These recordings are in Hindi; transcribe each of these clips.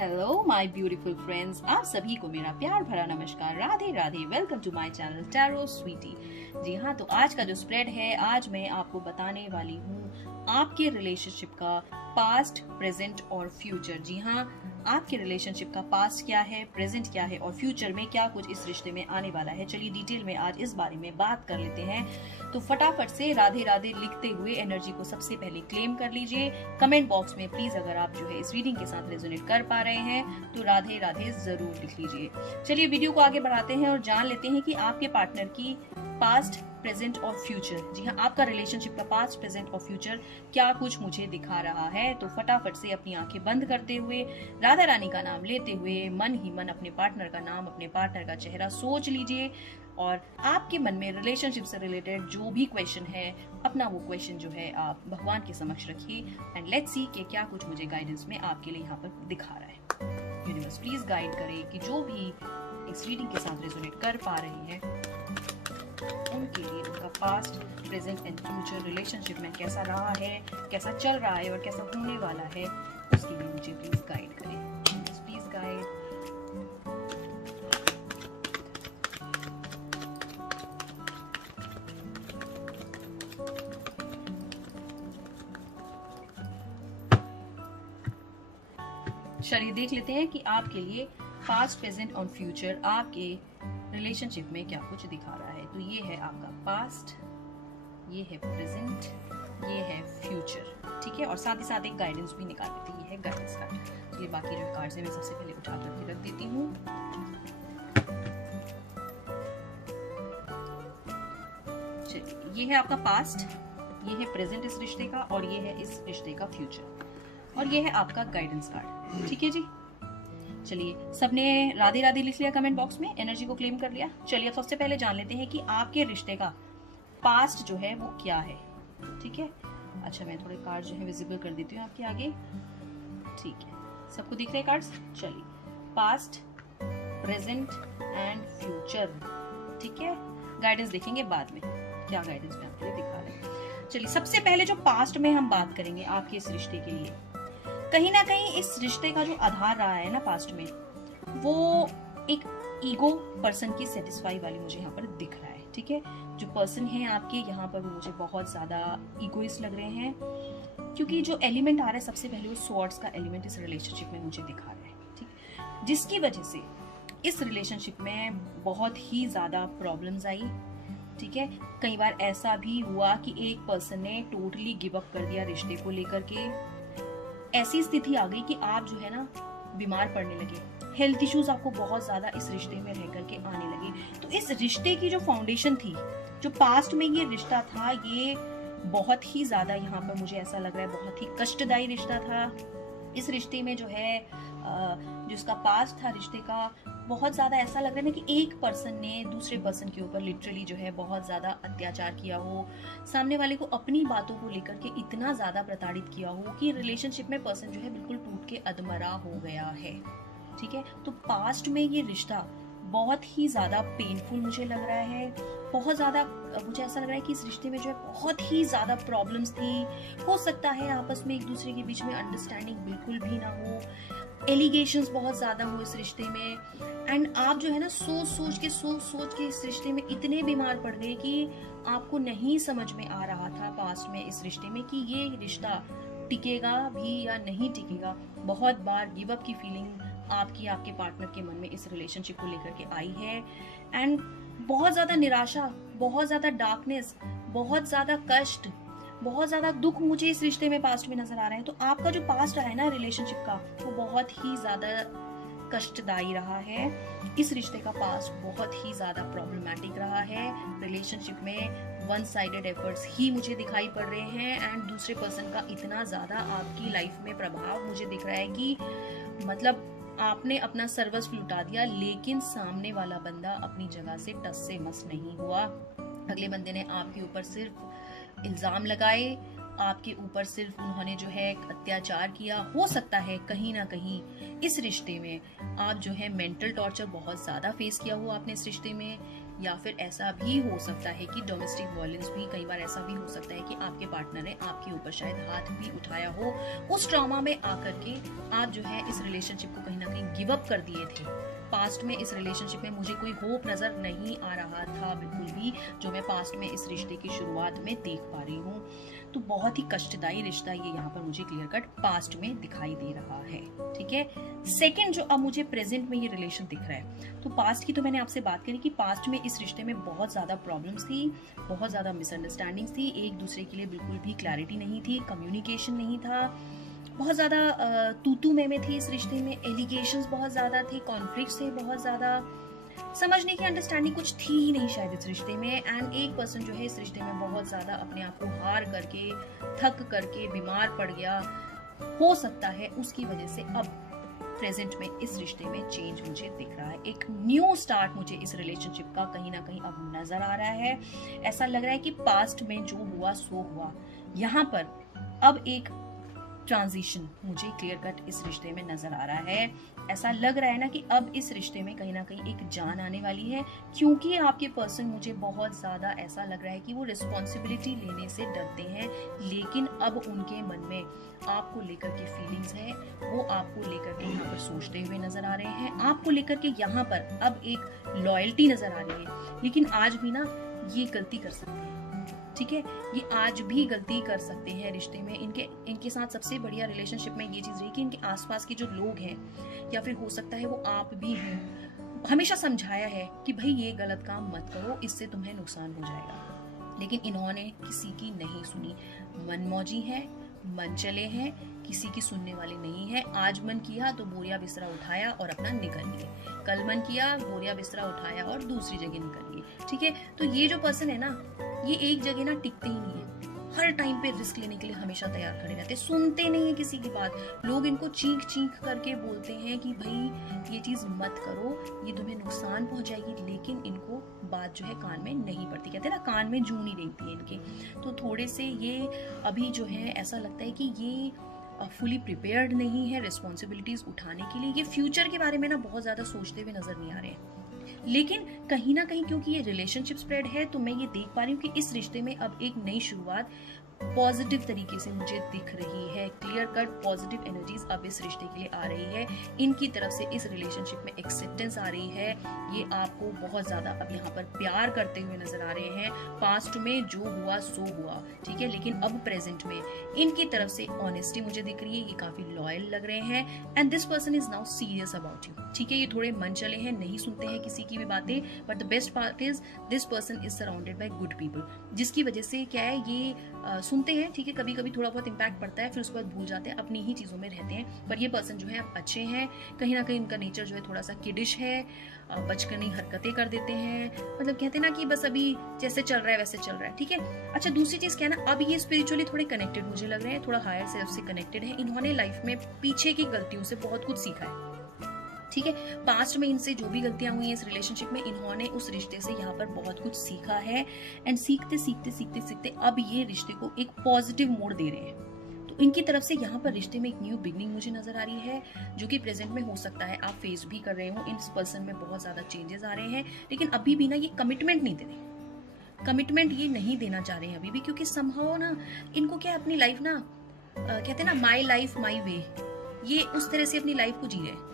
हेलो माय ब्यूटीफुल फ्रेंड्स, आप सभी को मेरा प्यार भरा नमस्कार। Radhe Radhe. Welcome to my channel tarot sweety. जी हाँ, तो आज का जो स्प्रेड है, आज मैं आपको बताने वाली हूँ आपके रिलेशनशिप का पास्ट, प्रेजेंट और फ्यूचर। जी हाँ, आपके रिलेशनशिप का पास्ट क्या है, प्रेजेंट क्या है और फ्यूचर में क्या कुछ इस रिश्ते में आने वाला है। चलिए डिटेल में आज इस बारे में बात कर लेते हैं। तो फटाफट से राधे राधे लिखते हुए एनर्जी को सबसे पहले क्लेम कर लीजिए। कमेंट बॉक्स में प्लीज अगर आप जो है इस रीडिंग के साथ रेजोनेट कर पा रहे हैं तो राधे राधे जरूर लिख लीजिए। चलिए वीडियो को आगे बढ़ाते हैं और जान लेते हैं कि आपके पार्टनर की पास्ट, प्रेजेंट और फ्यूचर, जी हाँ, आपका रिलेशनशिप का पास्ट, प्रेजेंट और फ्यूचर क्या कुछ मुझे दिखा रहा है। तो फटाफट से अपनी आंखें बंद करते हुए, राधा रानी का नाम लेते हुए मन ही मन अपने पार्टनर का नाम, अपने पार्टनर का चेहरा सोच लीजिए और आपके मन में रिलेशनशिप से रिलेटेड जो भी क्वेश्चन है, अपना वो क्वेश्चन जो है आप भगवान के समक्ष रखिए एंड लेट्स सी कि क्या कुछ मुझे गाइडेंस में आपके लिए यहाँ पर दिखा रहा है। यूनिवर्स प्लीज गाइड करे कि जो भी इस रीडिंग के साथ रेजोनेट कर पा रहे हैं उनके लिए उनका past, present and future relationship में कैसा रहा है, कैसा चल रहा है और कैसा होने वाला है, उसके लिए मुझे प्लीज गाइड करें। Please guide. चलिए देख लेते हैं कि आपके लिए पास्ट, प्रेजेंट और फ्यूचर आपके रिलेशनशिप में क्या कुछ दिखा रहा है। तो ये है आपका पास्ट, ये है प्रेजेंट, ये है फ्यूचर, ठीक है। और साथ ही साथ एक गाइडेंस भी निकाल देते हैं, ये है गाइडेंस कार्ड। तो ये बाकी जो कार्ड्स है मैं सबसे पहले उठा करके रख देती हूँ। चलिए, ये है आपका पास्ट, ये है प्रेजेंट इस रिश्ते का और ये है इस रिश्ते का फ्यूचर और ये है आपका गाइडेंस कार्ड, ठीक है जी। चलिए, सबने राधे राधे लिख लिया कमेंट बॉक्स में, एनर्जी को क्लेम कर लिया। चलिए अब सबसे पहले जान लेते हैं कि आपके रिश्ते का पास्ट जो है वो क्या है, ठीक है। अच्छा, मैं थोड़े कार्ड जो है विजिबल कर देती हूँ आपके आगे, ठीक है। सबको दिख रहे कार्ड्स? चलिए, पास्ट, प्रेजेंट एंड फ्यूचर, ठीक है। गाइडेंस देखेंगे बाद में, क्या गाइडेंस में आपके लिए दिखा रहे हैं। चलिए, सबसे पहले जो पास्ट में हम बात करेंगे आपके इस रिश्ते के लिए, कहीं ना कहीं इस रिश्ते का जो आधार रहा है ना पास्ट में, वो एक ईगो पर्सन की सेटिस्फाई वाली मुझे यहाँ पर दिख रहा है, ठीक है। जो पर्सन है आपके यहाँ पर वो मुझे बहुत ज्यादा ईगोइस्ट लग रहे हैं, क्योंकि जो एलिमेंट आ रहा है सबसे पहले वो स्वॉर्ड्स का एलिमेंट इस रिलेशनशिप में मुझे दिखा रहा है, ठीक। जिसकी वजह से इस रिलेशनशिप में बहुत ही ज्यादा प्रॉब्लम्स आई, ठीक है। कई बार ऐसा भी हुआ कि एक पर्सन ने टोटली गिव अप कर दिया रिश्ते को लेकर के। ऐसी स्थिति आ गई कि आप जो है ना बीमार पड़ने लगे, हेल्थ इश्यूज आपको बहुत ज्यादा इस रिश्ते में रह करके आने लगे। तो इस रिश्ते की जो फाउंडेशन थी, जो पास्ट में ये रिश्ता था, ये बहुत ही ज्यादा यहाँ पर मुझे ऐसा लग रहा है बहुत ही कष्टदायी रिश्ता था। इस रिश्ते में जो है जिसका पास्ट था रिश्ते का, बहुत ज्यादा ऐसा लग रहा है ना कि एक पर्सन ने दूसरे पर्सन के ऊपर लिटरली जो है बहुत ज्यादा अत्याचार किया हो, सामने वाले को अपनी बातों को लेकर के इतना ज्यादा प्रताड़ित किया हो कि रिलेशनशिप में पर्सन जो है बिल्कुल टूट के अधमरा हो गया है, ठीक है। तो पास्ट में ये रिश्ता बहुत ही ज्यादा पेनफुल मुझे लग रहा है। बहुत ज्यादा मुझे ऐसा लग रहा है कि इस रिश्ते में जो है बहुत ही ज्यादा प्रॉब्लम्स थी। हो सकता है आपस में एक दूसरे के बीच में अंडरस्टैंडिंग बिल्कुल भी ना हो, एलिगेशंस बहुत ज्यादा हो इस रिश्ते में, एंड आप जो है ना सोच सोच के इस रिश्ते में इतने बीमार पड़ गए कि आपको नहीं समझ में आ रहा था पास्ट में इस रिश्ते में कि ये रिश्ता टिकेगा भी या नहीं टिकेगा। बहुत बार गिव अप की फीलिंग आपकी, आपके पार्टनर के मन में इस रिलेशनशिप को लेकर के आई है एंड बहुत ज्यादा निराशा, बहुत ज्यादा डार्कनेस, बहुत ज्यादा कष्ट, बहुत ज्यादा दुख मुझे इस रिश्ते में पास्ट में नजर आ रहे हैं। तो आपका जो पास्ट रहा है ना रिलेशनशिप का, वो बहुत ही ज्यादा कष्टदायी रहा है। इस रिश्ते का पास्ट बहुत ही ज्यादा प्रॉब्लमैटिक रहा है। रिलेशनशिप में वन साइडेड एफर्ट्स ही मुझे दिखाई पड़ रहे हैं एंड दूसरे पर्सन का इतना ज्यादा आपकी लाइफ में प्रभाव मुझे दिख रहा है कि मतलब आपने अपना सर्वस्व लुटा दिया, लेकिन सामने वाला बंदा अपनी जगह से टस से मस नहीं हुआ। अगले बंदे ने आपके ऊपर सिर्फ इल्जाम लगाए, आपके ऊपर सिर्फ उन्होंने जो है अत्याचार किया, हो सकता है कहीं ना कहीं इस रिश्ते में आप जो है मेंटल टॉर्चर बहुत ज्यादा फेस किया हो आपने इस रिश्ते में, या फिर ऐसा भी हो सकता है कि डोमेस्टिक वायलेंस भी, कई बार ऐसा भी हो सकता है कि आपके पार्टनर ने आपके ऊपर शायद हाथ भी उठाया हो। उस ट्रॉमा में आकर के आप जो है इस रिलेशनशिप को कहीं ना कहीं गिव अप कर दिए थे। पास्ट में इस रिलेशनशिप में मुझे कोई होप नजर नहीं आ रहा था बिल्कुल भी, जो मैं पास्ट में इस रिश्ते की शुरुआत में देख पा रही हूँ। तो बहुत ही कष्टदायी रिश्ता ये यहाँ पर मुझे क्लियर कट पास्ट में दिखाई दे रहा है। ठीक है, सेकंड जो अब मुझे प्रेजेंट में ये रिलेशन दिख रहा है, तो पास्ट की तो मैंने आपसे बात करी कि पास्ट में इस रिश्ते में बहुत ज्यादा प्रॉब्लम्स थी, बहुत ज्यादा मिसअंडरस्टैंडिंग्स थी, एक दूसरे के लिए बिल्कुल भी क्लैरिटी नहीं थी, कम्युनिकेशन नहीं था, बहुत ज्यादा तू में थी इस रिश्ते में, एलिगेशंस बहुत ज्यादा थे, कॉन्फ्लिक्ट्स थे बहुत ज्यादा, समझने की अंडरस्टैंडिंग कुछ थी ही नहीं शायद इस रिश्ते में। एंड एक पर्सन जो है इस रिश्ते में बहुत ज्यादा अपने आप को हार करके, थक करके बीमार पड़ गया, हो सकता है उसकी वजह से अब प्रेजेंट में इस रिश्ते में चेंज मुझे दिख रहा है। एक न्यू स्टार्ट मुझे इस रिलेशनशिप का कहीं ना कहीं अब नजर आ रहा है। ऐसा लग रहा है कि पास्ट में जो हुआ सो हुआ, यहाँ पर अब एक ट्रांजिशन मुझे क्लियर कट इस रिश्ते में नजर आ रहा है। ऐसा लग रहा है ना कि अब इस रिश्ते में कहीं ना कहीं एक जान आने वाली है, क्योंकि आपके पर्सन मुझे बहुत ज्यादा ऐसा लग रहा है कि वो रिस्पॉन्सिबिलिटी लेने से डरते हैं, लेकिन अब उनके मन में आपको लेकर के फीलिंग्स है, वो आपको लेकर के यहाँ पर सोचते हुए नजर आ रहे हैं, आपको लेकर के यहाँ पर अब एक लॉयल्टी नजर आ रही है। लेकिन आज भी ना ये गलती कर सकते हैं, ठीक है, ये आज भी गलती कर सकते हैं रिश्ते में। इनके साथ सबसे बढ़िया रिलेशनशिप में ये चीज रही कि इनके आसपास के जो लोग हैं, या फिर हो सकता है वो आप भी हैं, हमेशा समझाया है कि भाई ये गलत काम मत करो, इससे तुम्हें नुकसान हो जाएगा। लेकिन इन्होंने किसी की नहीं सुनी, मनमौजी है, मन चले हैं, किसी की सुनने वाले नहीं है। आज मन किया तो बोरिया बिस्तरा उठाया और अपना निकल लिए, कल मन किया बोरिया बिस्तरा उठाया और दूसरी जगह निकल लिए। ठीक है, तो ये जो पर्सन है ना, ये एक जगह ना टिकते ही नहीं है, हर टाइम पे रिस्क लेने के लिए हमेशा तैयार खड़े रहते, सुनते नहीं है किसी की बात। लोग इनको चीख चीख करके बोलते हैं कि भाई ये चीज मत करो, ये तुम्हें नुकसान पहुंचाएगी, लेकिन इनको बात जो है कान में नहीं पड़ती। कहते हैं ना, कान में जू नहीं रेंगती है इनके। तो थोड़े से ये अभी जो है ऐसा लगता है कि ये फुली प्रिपेयर्ड नहीं है रिस्पॉन्सिबिलिटीज उठाने के लिए। ये फ्यूचर के बारे में ना बहुत ज्यादा सोचते हुए नजर नहीं आ रहे हैं। लेकिन कहीं ना कहीं क्योंकि ये रिलेशनशिप स्प्रेड है, तो मैं ये देख पा रही हूँ कि इस रिश्ते में अब एक नई शुरुआत पॉजिटिव तरीके से मुझे दिख रही है। क्लियर कट पॉजिटिव एनर्जीज अब इस रिश्ते के लिए आ रही है, इनकी तरफ से इस रिलेशनशिप में एक्सेप्टेंस आ रही है। ये आपको बहुत ज्यादा अब यहाँ पर प्यार करते हुए नजर आ रहे हैं। पास्ट में जो हुआ सो हुआ, ठीक है, लेकिन अब प्रेजेंट में इनकी तरफ से ऑनेस्टी मुझे दिख रही है, ये काफी लॉयल लग रहे हैं। And this person is now serious about you. ठीक है, ये थोड़े मन चले हैं, नहीं सुनते हैं किसी की भी बातें, but the best part is this person is surrounded by good people, जिसकी वजह से क्या है, ये सुनते हैं, ठीक है, कभी कभी थोड़ा बहुत इम्पैक्ट पड़ता है, फिर उसके बाद भूल जाते हैं, अपनी ही चीजों में रहते हैं। पर ये पर्सन जो है अब अच्छे हैं, कहीं ना कहीं इनका नेचर जो है थोड़ा सा किडिश है, बचकानी हरकतें कर देते हैं, मतलब कहते हैं ना कि बस अभी जैसे चल रहा है वैसे चल रहा है। ठीक है, अच्छा दूसरी चीज क्या है ना, अब ये स्पिरिचुअली थोड़े कनेक्टेड मुझे लग रहे हैं, थोड़ा हायर सेल्फ से कनेक्टेड है। इन्होंने लाइफ में पीछे की गलतियों से बहुत कुछ सीखा है। ठीक है, पास्ट में इनसे जो भी गलतियां हुई हैं इस रिलेशनशिप में, इन्होंने उस रिश्ते से यहाँ पर बहुत कुछ सीखा है। एंड सीखते सीखते सीखते सीखते अब ये रिश्ते को एक पॉजिटिव मोड़ दे रहे हैं। तो इनकी तरफ से यहाँ पर रिश्ते में एक न्यू बिगनिंग मुझे नजर आ रही है, जो कि प्रेजेंट में हो सकता है आप फेस भी कर रहे हो। इस पर्सन में बहुत ज्यादा चेंजेस आ रहे हैं, लेकिन अभी भी ना ये कमिटमेंट नहीं दे रहे, कमिटमेंट ये नहीं देना चाह रहे हैं अभी भी, क्योंकि समहाउ ना इनको क्या अपनी लाइफ ना कहते हैं ना, माई लाइफ माई वे, ये उस तरह से अपनी लाइफ को जी रहे हैं।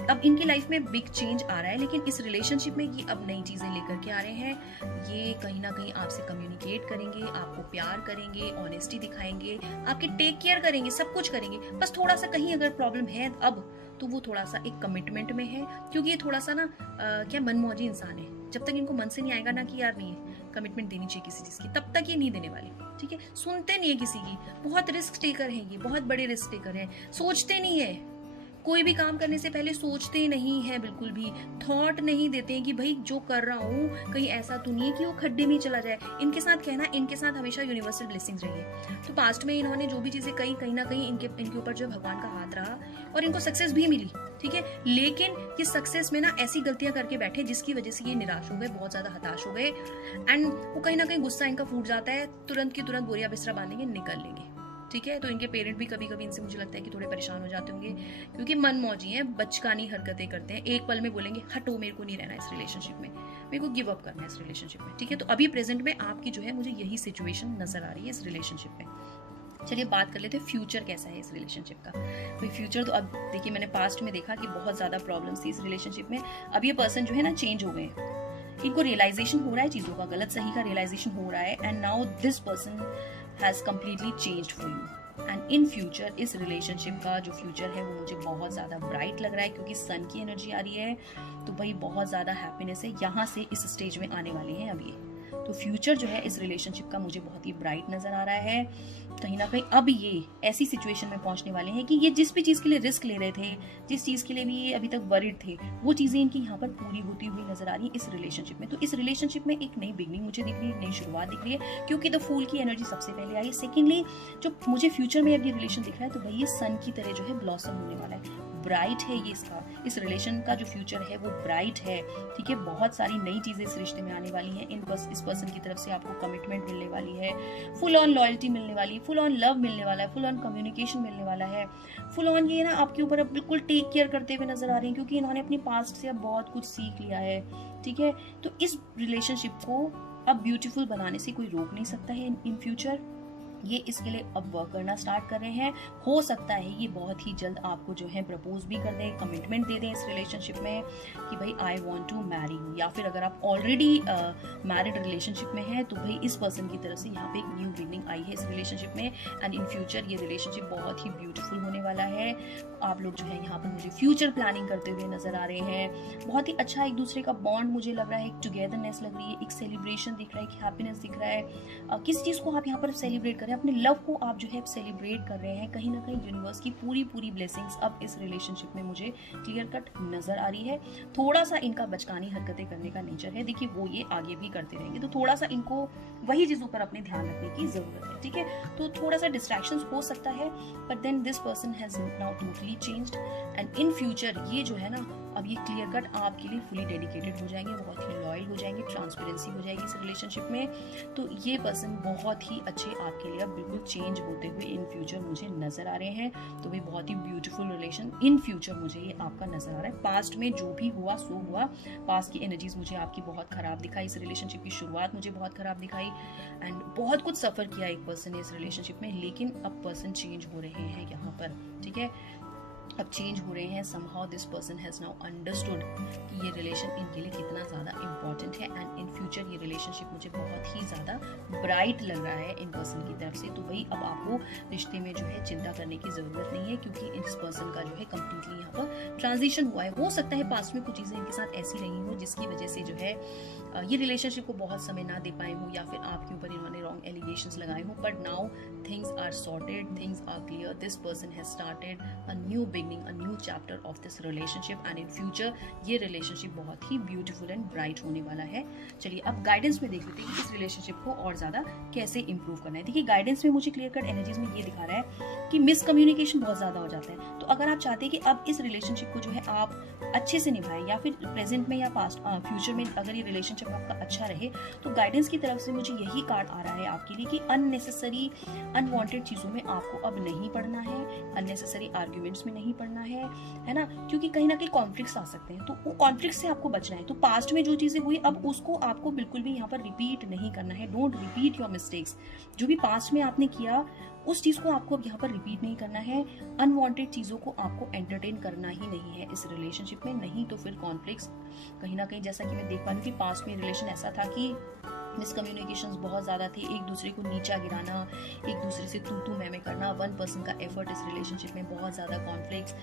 अब इनकी लाइफ में बिग चेंज आ रहा है, लेकिन इस रिलेशनशिप में ये अब नई चीजें लेकर के आ रहे हैं। ये कहीं ना कहीं आपसे कम्युनिकेट करेंगे, आपको प्यार करेंगे, ऑनेस्टी दिखाएंगे, आपके टेक केयर करेंगे, सब कुछ करेंगे। बस थोड़ा सा कहीं अगर प्रॉब्लम है अब, तो वो थोड़ा सा एक कमिटमेंट में है, क्योंकि ये थोड़ा सा ना क्या मनमौजी इंसान है। जब तक इनको मन से नहीं आएगा ना कि यार नहीं कमिटमेंट देनी चाहिए किसी चीज की, तब तक ये नहीं देने वाले। ठीक है, सुनते नहीं है किसी की, बहुत रिस्क टेकर है, ये बहुत बड़े रिस्क टेकर है, सोचते नहीं है, कोई भी काम करने से पहले सोचते नहीं है, बिल्कुल भी थॉट नहीं देते हैं कि भाई जो कर रहा हूँ कहीं ऐसा तो नहीं है कि वो खड्डे में चला जाए। इनके साथ कहना, इनके साथ हमेशा यूनिवर्सल ब्लेसिंग्स रही है। तो पास्ट में इन्होंने जो भी चीजें कहीं ना कहीं इनके ऊपर जो भगवान का हाथ रहा और इनको सक्सेस भी मिली। ठीक है। लेकिन ये सक्सेस में ना ऐसी गलतियां करके बैठे जिसकी वजह से ये निराश हो गए, बहुत ज्यादा हताश हो गए, एंड वो कहीं ना कहीं गुस्सा इनका फूट जाता है, तुरंत की तुरंत बोरिया बिस्तरा बांधेंगे, निकल लेंगे। ठीक है, तो इनके पेरेंट भी कभी कभी इनसे मुझे लगता है कि थोड़े परेशान हो जाते होंगे, क्योंकि मन मौजी हैं, बचकानी हरकतें करते हैं, एक पल में बोलेंगे हटो, मेरे को नहीं रहना इस रिलेशनशिप में, मेरे को गिव अप करना है इस रिलेशनशिप में। ठीक है, तो अभी प्रेजेंट में आपकी जो है मुझे यही सिचुएशन नजर आ रही है इस रिलेशनशिप में। चलिए बात कर लेते हैं फ्यूचर कैसा है इस रिलेशनशिप का। भाई फ्यूचर तो अब देखिए, मैंने पास्ट में देखा कि बहुत ज्यादा प्रॉब्लम्स थी इस रिलेशनशिप में। अब ये पर्सन जो है ना चेंज हो गए हैं, इनको रियलाइजेशन हो रहा है चीजों का, गलत सही का रियलाइजेशन हो रहा है, and now this person has completely changed for you. And in future इस रिलेशनशिप का जो फ्यूचर है वो मुझे बहुत ज़्यादा ब्राइट लग रहा है, क्योंकि सन की एनर्जी आ रही है, तो भाई बहुत ज़्यादा हैप्पीनेस है, यहाँ से इस स्टेज में आने वाले हैं अब ये। तो फ्यूचर जो है इस रिलेशनशिप का मुझे बहुत ही ब्राइट नजर आ रहा है। कहीं ना कहीं अब ये ऐसी सिचुएशन में पहुंचने वाले हैं कि ये जिस भी चीज़ के लिए रिस्क ले रहे थे, जिस चीज़ के लिए भी ये अभी तक वरिड थे, वो चीज़ें इनकी यहाँ पर पूरी होती हुई नजर आ रही है इस रिलेशनशिप में। तो इस रिलेशनशिप में एक नई बिगनिंग मुझे दिख रही है, नई शुरुआत दिख रही है, क्योंकि द फूल की एनर्जी सबसे पहले आई है। सेकेंडली जो मुझे फ्यूचर में अब ये रिलेशन दिख रहा है, तो भाई ये सन की तरह जो है ब्लॉसम होने वाला है, ब्राइट है ये इसका, इस रिलेशन का जो फ्यूचर है वो ब्राइट है। ठीक है, बहुत सारी नई चीजें इस रिश्ते में आने वाली हैं, इस पर्सन की तरफ से आपको कमिटमेंट मिलने वाली है, फुल ऑन लॉयल्टी मिलने वाली है, फुल ऑन लव मिलने वाला है, फुल ऑन कम्युनिकेशन मिलने वाला है, फुल ऑन ये ना आपके ऊपर अब बिल्कुल टेक केयर करते हुए नजर आ रहे हैं, क्योंकि इन्होंने अपनी पास्ट से अब बहुत कुछ सीख लिया है। ठीक है, तो इस रिलेशनशिप को अब ब्यूटीफुल बनाने से कोई रोक नहीं सकता है इन फ्यूचर। ये इसके लिए अब वर्क करना स्टार्ट कर रहे हैं। हो सकता है ये बहुत ही जल्द आपको जो है प्रपोज भी कर दें, कमिटमेंट दे दें इस रिलेशनशिप में कि भाई I want to marry you, या फिर अगर आप ऑलरेडी मैरिड रिलेशनशिप में हैं तो भाई इस पर्सन की तरफ से यहाँ पे एक न्यू बिगनिंग आई है इस रिलेशनशिप में, एंड इन फ्यूचर ये रिलेशनशिप बहुत ही ब्यूटीफुल होने वाला है। आप लोग जो है यहाँ पर मुझे फ्यूचर प्लानिंग करते हुए नजर आ रहे हैं, बहुत ही अच्छा एक दूसरे का बॉन्ड मुझे लग रहा है, एक टुगेदरनेस लग रही है, एक सेलिब्रेशन दिख रहा है, एक हैप्पीनेस दिख रहा है। किस चीज को आप यहाँ पर सेलिब्रेट अपने लव को आप जो है सेलिब्रेट कर रहे हैं। कहीं ना कहीं यूनिवर्स की पूरी ब्लेसिंग्स अब इस रिलेशनशिप में मुझे क्लियर कट नजर आ रही है। थोड़ा सा इनका बचकानी हरकतें करने का नेचर है, देखिए वो ये आगे भी करते रहेंगे, तो थोड़ा सा इनको वही चीजों पर अपने ध्यान रखने की जरूरत है। ठीक है, तो थोड़ा सा डिस्ट्रैक्शंस हो सकता है, but then this person has now totally changed, and in future ये जो है ना अब ये क्लियर कट आपके लिए फुली डेडिकेटेड हो जाएंगे, बहुत ही लॉयल हो जाएंगे, ट्रांसपेरेंसी हो जाएगी इस रिलेशनशिप में। तो ये पर्सन बहुत ही अच्छे आपके लिए अब बिल्कुल चेंज होते हुए इन फ्यूचर मुझे नजर आ रहे हैं। तो भी बहुत ही ब्यूटीफुल रिलेशन इन फ्यूचर मुझे ये आपका नजर आ रहा है। पास्ट में जो भी हुआ सो हुआ, पास्ट की एनर्जीज मुझे आपकी बहुत खराब दिखाई, इस रिलेशनशिप की शुरुआत मुझे बहुत खराब दिखाई, एंड बहुत कुछ सफर किया एक पर्सन ने इस रिलेशनशिप में, लेकिन अब पर्सन चेंज हो रहे हैं यहाँ पर। ठीक है, अब चेंज हो रहे हैं। Somehow this person has now understood कि ये रिलेशन इनके लिए कितना ज़्यादा इंपॉर्टेंट है, एंड इन फ्यूचर ये रिलेशनशिप मुझे बहुत ही ज़्यादा ब्राइट लग रहा है इन पर्सन की तरफ से। तो भाई अब आपको रिश्ते में जो है चिंता करने की ज़रूरत नहीं है, क्योंकि इस पर्सन का जो है कम्प्लीटली यहाँ पर ट्रांजिशन हुआ है। हो सकता है पास्ट में कुछ चीज़ें इनके साथ ऐसी रही हो जिसकी वजह से जो है ये रिलेशनशिप को बहुत समय ना दे पाए हो, या फिर आपके ऊपर इन्होंने रॉन्ग एलिगेशंस लगाए हो, but now things are sorted, things are clear, this person has started a new beginning, a new chapter of this relationship, and in future ये रिलेशनशिप बहुत ही ब्यूटीफुल एंड ब्राइट होने वाला है। चलिए अब गाइडेंस में देख लेते हैं कि इस रिलेशनशिप को और ज्यादा कैसे इंप्रूव करना है। देखिए गाइडेंस में मुझे क्लियर कट एनर्जीज में ये दिखा रहा है कि मिसकम्युनिकेशन बहुत ज्यादा हो जाता है। तो अगर आप चाहते हैं कि अब इस रिलेशनशिप को जो है आप अच्छे से निभाएं, या फिर प्रेजेंट में या पास्ट फ्यूचर में अगर ये रिलेशनशिप आपका अच्छा रहे, तो गाइडेंस की तरफ से मुझे यही कार्ड आ रहा है आपके लिए कि अननेसेसरी अनवांटेड चीजों में आपको अब नहीं पड़ना है, अननेसेसरी आर्ग्यूमेंट्स में नहीं पड़ना है ना, क्योंकि कहीं ना कहीं कॉन्फ्लिक्ट्स आ सकते हैं, तो वो कॉन्फ्लिक्ट से आपको बचना है। तो पास्ट में जो चीजें हुई अब उसको आपको बिल्कुल भी यहाँ पर रिपीट नहीं करना है। Don't repeat your mistakes. जो भी पास्ट में आपने किया उस चीज को आपको अब यहाँ पर रिपीट नहीं करना है। अनवांटेड चीजों को आपको एंटरटेन करना ही नहीं है इस रिलेशनशिप में, नहीं तो फिर कॉन्फ्लिक्ट्स कहीं ना कहीं, जैसा कि मैं देख पा रही हूँ कि पास्ट में रिलेशन ऐसा था कि मिसकम्युनिकेशंस बहुत ज़्यादा थे, एक दूसरे को नीचा गिराना, एक दूसरे से तू मैं करना, वन पर्सन का एफर्ट इस रिलेशनशिप में, बहुत ज़्यादा कॉन्फ्लिक्ट्स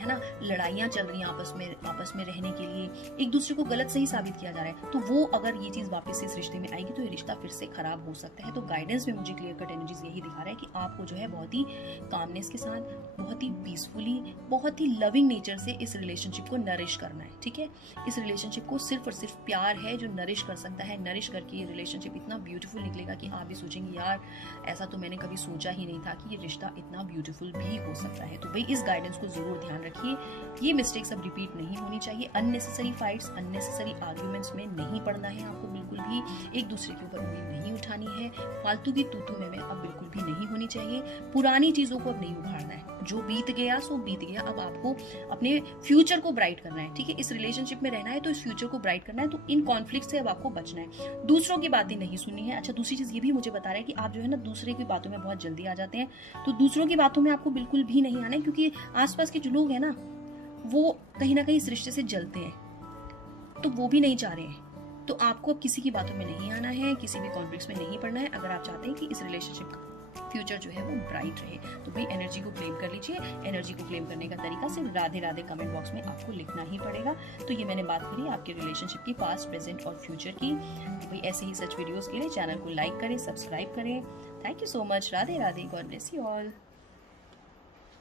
है ना, लड़ाइयाँ चल रही हैं आपस में रहने के लिए, एक दूसरे को गलत सही साबित किया जा रहा है। तो वो अगर ये चीज़ वापस से इस रिश्ते में आएगी तो ये रिश्ता फिर से खराब हो सकता है। तो गाइडेंस में मुझे क्लियर कट एनर्जीज यही दिखा रहा है कि आप आपको जो है बहुत ही कामनेस के साथ, बहुत ही पीसफुली, बहुत ही लविंग नेचर से इस रिलेशनशिप को नरिश करना है, ठीक है। इस रिलेशनशिप को सिर्फ और सिर्फ प्यार है जो नरिश कर सकता है। नरिश करके ये रिलेशनशिप इतना ब्यूटीफुल निकलेगा कि आप भी सोचेंगे यार ऐसा तो मैंने कभी सोचा ही नहीं था कि ये रिश्ता इतना ब्यूटीफुल भी हो सकता है। तो भाई इस गाइडेंस को जरूर ध्यान रखिए, ये मिस्टेक्स अब रिपीट नहीं होनी चाहिए। अननेसेसरी फाइट्स, अननेसेसरी आर्ग्यूमेंट्स में नहीं पड़ना है आपको, बिल्कुल भी एक दूसरे के ऊपर उंगली नहीं उठानी है। फालतू की तू में अब बिल्कुल भी नहीं होनी चाहिए। पुरानी चीजों को अब नहीं उखाड़ना है, जो बीत गया सो बीत गया। अब आपको अपने फ्यूचर को ब्राइट करना है, ठीक है। इस रिलेशनशिप में रहना है तो इस फ्यूचर को ब्राइट करना है, तो इन कॉन्फ्लिक्ट से अब आपको बचना है, दूसरों की बातें नहीं सुननी है। अच्छा, दूसरी चीज ये भी मुझे बता रहा है कि आप जो है ना दूसरे की बातों में बहुत जल्दी आ जाते हैं, तो दूसरों की बातों में आपको बिल्कुल भी नहीं आना है, क्योंकि आसपास के जो लोग हैं ना वो कहीं ना कहीं इस रिश्ते से जलते हैं, तो वो भी नहीं चाह रहे हैं। तो आपको अब किसी की बातों में नहीं आना है, किसी भी कॉन्फ्लिक्ट्स में नहीं पड़ना है, अगर आप चाहते हैं कि इस रिलेशनशिप का फ्यूचर जो है वो ब्राइट रहे। तो भाई एनर्जी को क्लेम कर लीजिए। एनर्जी को क्लेम करने का तरीका सिर्फ राधे राधे कमेंट बॉक्स में आपको लिखना ही पड़ेगा। तो ये मैंने बात करी आपके रिलेशनशिप की, पास्ट, प्रेजेंट और फ्यूचर की। तो भाई ऐसे ही सच वीडियोस के लिए चैनल को लाइक करें, सब्सक्राइब करें। Thank you so much. Radhe Radhe. God bless you all.